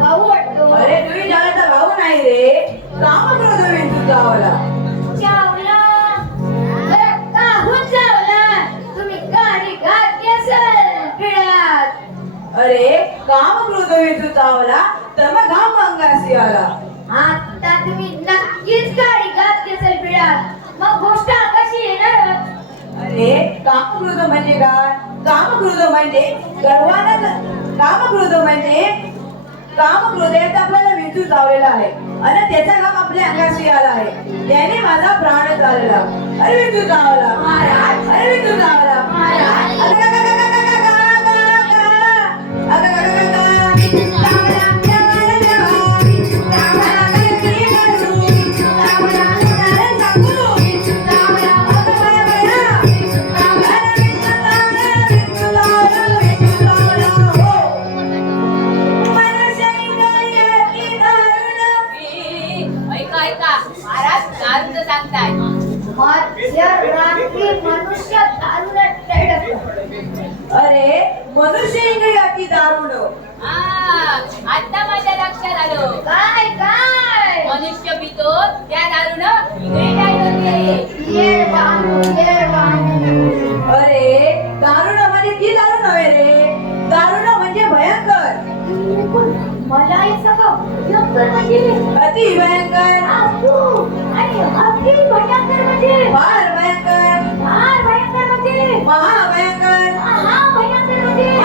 भाऊ वाटतो. अरे तुम्ही जगाचा भाऊ नाही रे. कामक्रोध विंचू चावला चावला बरं काहून चावला तुम्ही गाडी घातली असेल अरे कामक्रोध विंचू चावला तर मग घाम अंगासी आला. आता तुम्ही नक्कीच गाडी घातली असेल पिढ्यात मग गोष्ट कशी येणार? अरे कामक्रोध म्हणजे काय? कामक्रोध म्हणजे गर्वानं कामक्रोध म्हणजे कामक्रोधात आपल्याला विंचू चावलेला आहे. आणि त्याचा घाम आपल्या अंगाशी आला आहे. त्याने माझा प्राण चालला अरे विंचू महाराज अरे विंचू चावला सांगताय. मध्यरात्री मनुष्य दारुण अरे मनुष्य इंद्रियाची दारुण मला हे सगळं भयंकर म्हणजे अति भयंकर. आपू आणि अति भयंकर. म्हणजे फार भयंकर फार भयंकर म्हणजे? महाभयंकर. हा भयंकर म्हणजे?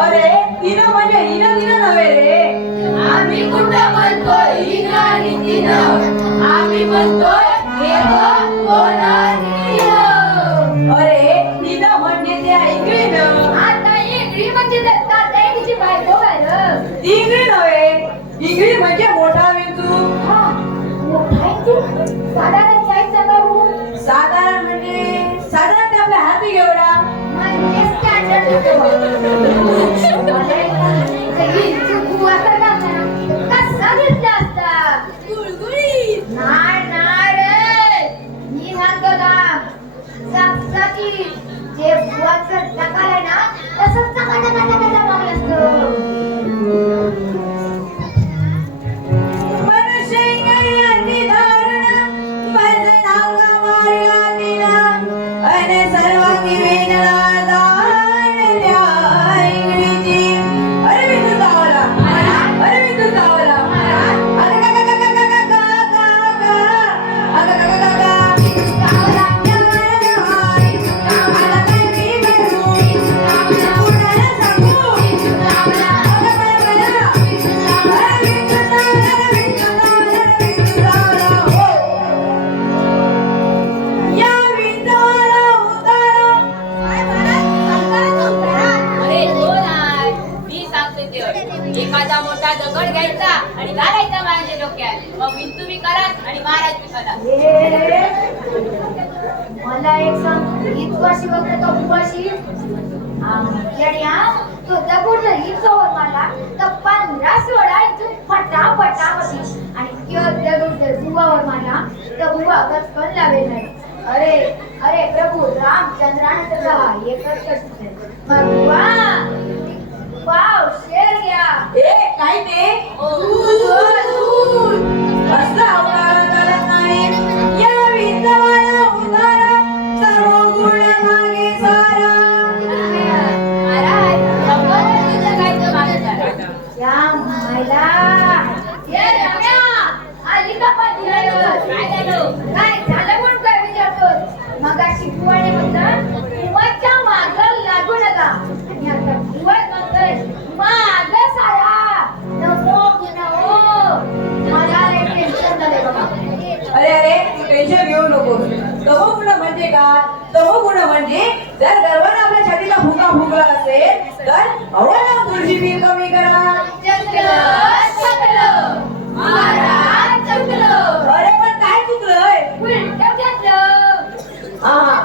अरे इन म्हणजे इन इन नव्हे रे. आम्ही कुठं म्हणतो इन आणि तिन? आम्ही म्हणतो अरे इन म्हणजे त्या इंग्रीन आता इंग्री म्हणजे तात्या तिची बायको घाल इंग्री नव्हे. इंग्री म्हणजे मोठा विंचू. मोठा विंचू? साधारण साईज हो? साधारण म्हणजे साधारण आपल्या हाती घेवडा. म्हणजे स्टँडर्ड एखादा मोठा दगड घ्यायचा आणि घालायचा माझ्या डोक्यात. मग विंतू मी करा आणि महाराज मी मला एक सांग इतकाशी वगैरे तो उपाशी? येड्या तो दगड तर पंधरा सोळा इथून फटाफटा होती आणि त्यो दगड जर बुवावर तर बुवा कचकन लावेल नाही. अरे अरे प्रभू रामचंद्राने एकच कष्ट मग ए काय ते दूध, दूध. असलं जर गर्वानं आपल्या छातीला फुगा फुगला असेल तर हवं तुळशी बिल कमी करा. अरे पण काय चुकलंय? हा.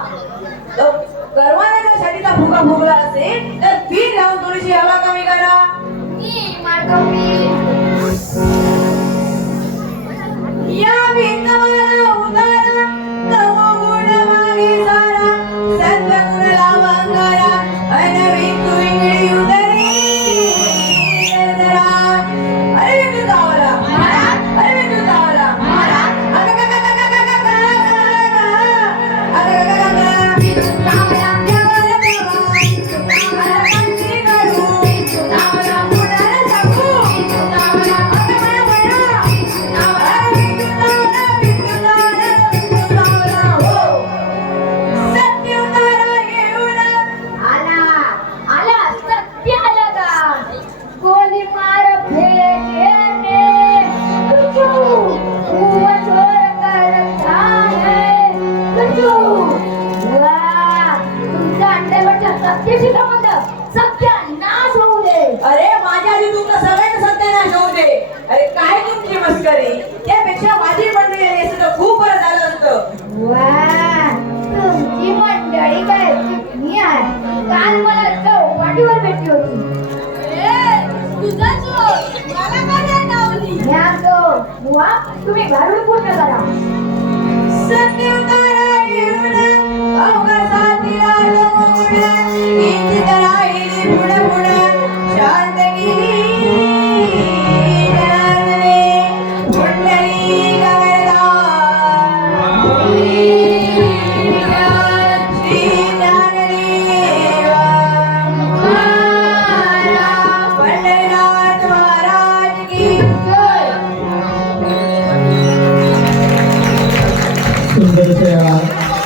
सत्याशी संबंध सत्या नाश होऊ दे. अरे माझ्या आधी तुमचा सगळ्यांना सत्यानाश होऊ दे. अरे काय तुमची मस्करी? त्यापेक्षा माझी मंडळी आली खूप बरं झालं वा तुमची मंडळी काय आहे. काल मला चौपाटीवर भेटली होती. तुम्ही घालून पूर्ण करा. सत्य